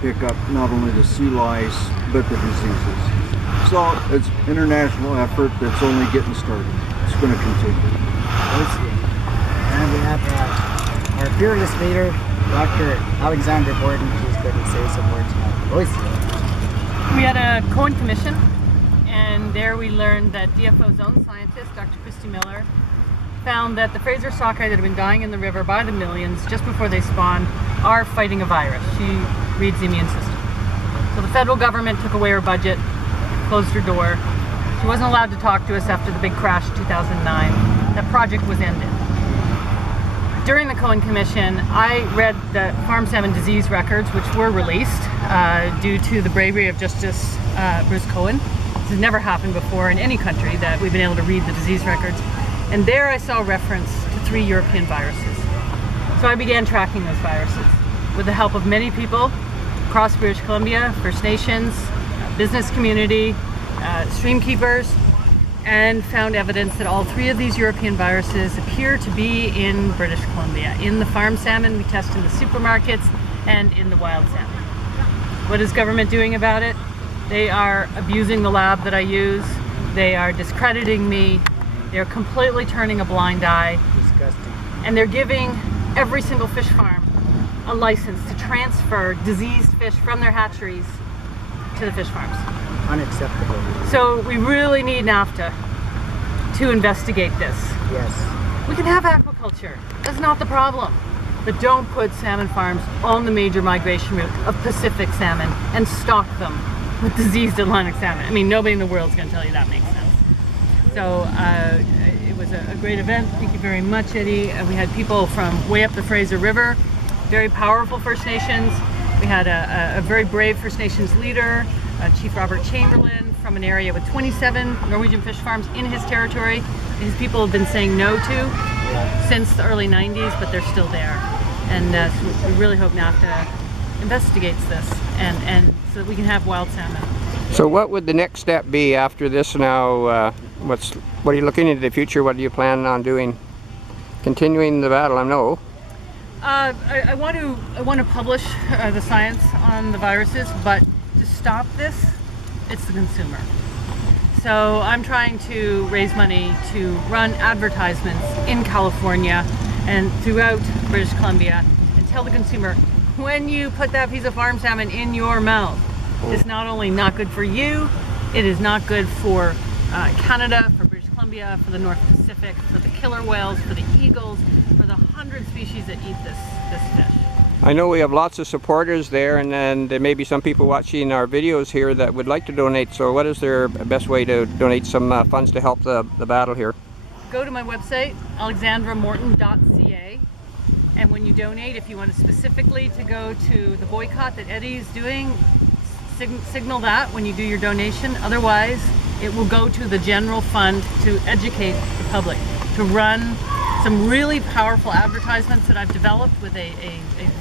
pick up not only the sea lice, but the diseases. So it's an international effort that's only getting started. It's going to continue. And we have our fearless leader, Dr. Alexandra Morton. She's going to say some words now. We had a Cohen Commission, and there we learned that DFO's own scientist, Dr. Christy Miller, found that the Fraser sockeye that have been dying in the river by the millions just before they spawn are fighting a virus. She reads the immune system. So the federal government took away her budget, closed her door. She wasn't allowed to talk to us after the big crash in 2009. That project was ended. During the Cohen Commission, I read the farm salmon disease records, which were released due to the bravery of Justice Bruce Cohen. This has never happened before in any country that we've been able to read the disease records. And there I saw reference to 3 European viruses. So I began tracking those viruses with the help of many people across British Columbia, First Nations, business community, stream keepers, and found evidence that all 3 of these European viruses appear to be in British Columbia, in the farm salmon we test in the supermarkets and in the wild salmon. What is government doing about it? They are abusing the lab that I use. They are discrediting me. They're completely turning a blind eye. Disgusting. And they're giving every single fish farm a license to transfer diseased fish from their hatcheries to the fish farms. Unacceptable. So we really need NAFTA to investigate this. Yes. We can have aquaculture. That's not the problem. But don't put salmon farms on the major migration route of Pacific salmon and stock them with diseased Atlantic salmon. I mean, nobody in the world is going to tell you that makes sense. So it was a great event. Thank you very much, Eddie. We had people from way up the Fraser River, very powerful First Nations. We had a very brave First Nations leader, Chief Robert Chamberlain, from an area with 27 Norwegian fish farms in his territory. His people have been saying no to since the early 90s, but they're still there. And so we really hope NAFTA investigates this and so that we can have wild salmon. So what would the next step be after this now? What are you looking into the future? What do you plan on doing? Continuing the battle, I know. I want to publish the science on the viruses, but to stop this, it's the consumer. So I'm trying to raise money to run advertisements in California and throughout British Columbia and tell the consumer, when you put that piece of farm salmon in your mouth, it's not only not good for you, it is not good for Canada, for British Columbia, for the North Pacific, for the killer whales, for the eagles, for the 100 species that eat this fish. I know we have lots of supporters there, and then there may be some people watching our videos here that would like to donate. So what is their best way to donate some funds to help the battle here? Go to my website, alexandramorton.ca, and when you donate, if you want specifically to go to the boycott that Eddie's doing, signal that when you do your donation. Otherwise, it will go to the general fund to educate the public, to run some really powerful advertisements that I've developed with a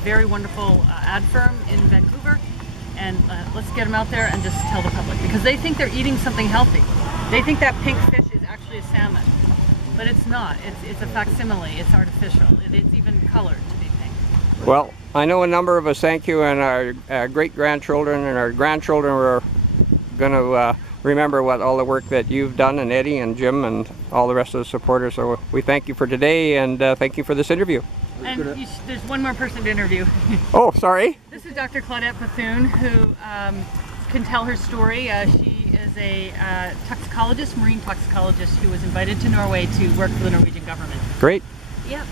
very wonderful ad firm in Vancouver. And let's get them out there and just tell the public, because they think they're eating something healthy. They think that pink fish is actually a salmon, but it's not. It's a facsimile. It's artificial. It's even colored to be pink. Well, I know a number of us thank you, and our great-grandchildren and our grandchildren are going to remember all the work that you've done, and Eddie and Jim and all the rest of the supporters. So we thank you for today, and thank you for this interview. And there's one more person to interview. Oh, sorry. This is Dr. Claudette Bethune, who can tell her story. She is a toxicologist, marine toxicologist, who was invited to Norway to work for the Norwegian government. Great. Yeah.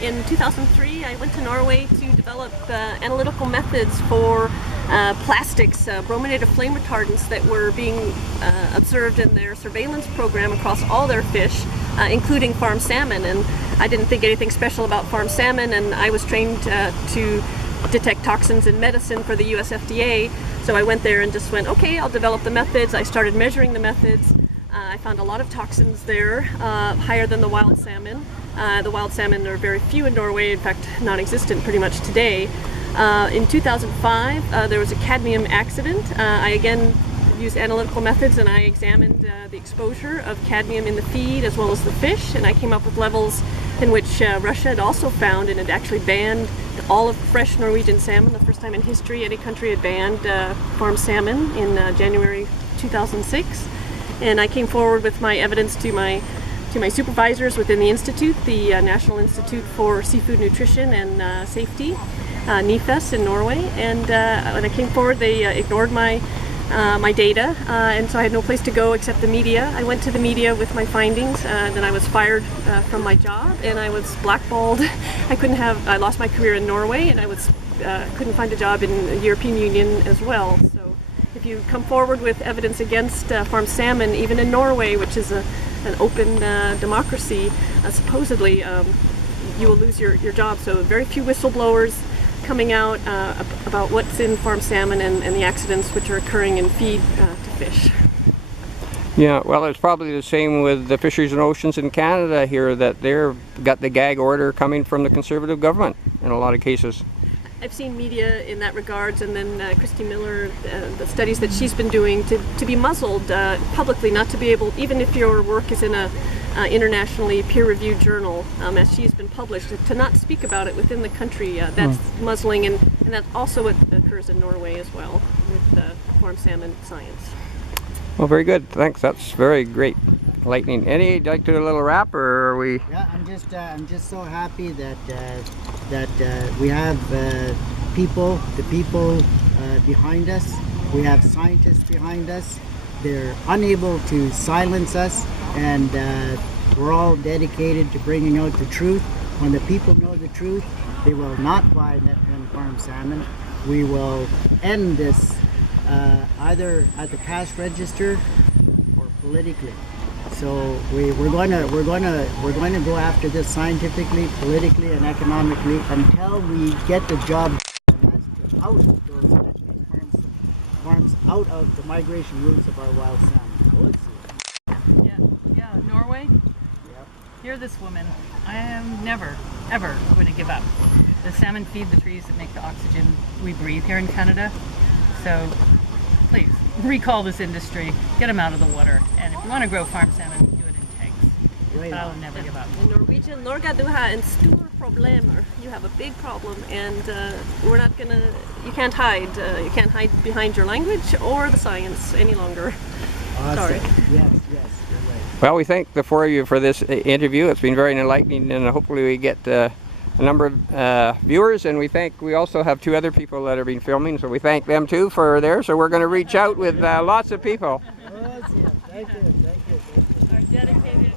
In 2003, I went to Norway to develop analytical methods for plastics, brominated flame retardants that were being observed in their surveillance program across all their fish, including farm salmon. And I didn't think anything special about farm salmon, and I was trained to detect toxins in medicine for the US FDA. So I went there and just went, okay, I'll develop the methods. I started measuring the methods. I found a lot of toxins there, higher than the wild salmon. The wild salmon are very few in Norway, in fact non-existent pretty much today. In 2005 there was a cadmium accident. I again used analytical methods, and I examined the exposure of cadmium in the feed as well as the fish, and I came up with levels in which Russia had also found and had actually banned all of fresh Norwegian salmon. The first time in history any country had banned farmed salmon in January 2006. And I came forward with my evidence to my supervisors within the institute, the National Institute for Seafood Nutrition and Safety, NIFES in Norway. And when I came forward, they ignored my data, and so I had no place to go except the media. I went to the media with my findings, then I was fired from my job, and I was blackballed. I lost my career in Norway, and I couldn't find a job in the European Union as well. So if you come forward with evidence against farmed salmon, even in Norway, which is an open democracy, supposedly you will lose your job. So very few whistleblowers coming out about what's in farmed salmon and the accidents which are occurring in feed to fish. Yeah, well, it's probably the same with the Fisheries and Oceans in Canada here, that they've got the gag order coming from the Conservative government in a lot of cases. I've seen media in that regards, and then Christy Miller, the studies that she's been doing to be muzzled publicly, not to be able, even if your work is in a internationally peer-reviewed journal, as she has been published, to not speak about it within the country, that's muzzling, and that's also what occurs in Norway as well with farmed salmon science. Well, very good. Thanks. That's very great. Lightning. Any, like to do a little wrap, or are we? Yeah, I'm just so happy that we have the people behind us. We have scientists behind us. They're unable to silence us, and we're all dedicated to bringing out the truth. When the people know the truth, they will not buy net pen farmed salmon. We will end this either at the cash register or politically. So we're going to go after this scientifically, politically, and economically until we get the job done. That's to out those net pen farms out of the migration routes of our wild salmon. Yeah, Norway. Yep. Hear this woman. I am never, ever going to give up. The salmon feed the trees that make the oxygen we breathe here in Canada. So please, recall this industry, get them out of the water. And if you want to grow farm salmon, do it in tanks. Right. But I will never give up. In Norwegian, Norge du har en stor problemer. You have a big problem, and you can't hide. You can't hide behind your language or the science any longer. Awesome. Sorry. Yes, you're right. Well, we thank the four of you for this interview. It's been very enlightening, and hopefully we get a number of viewers. And we also have two other people that have been filming, so we thank them too for theirs. So we're going to reach out with lots of people. Awesome. Thank you. Our dedicated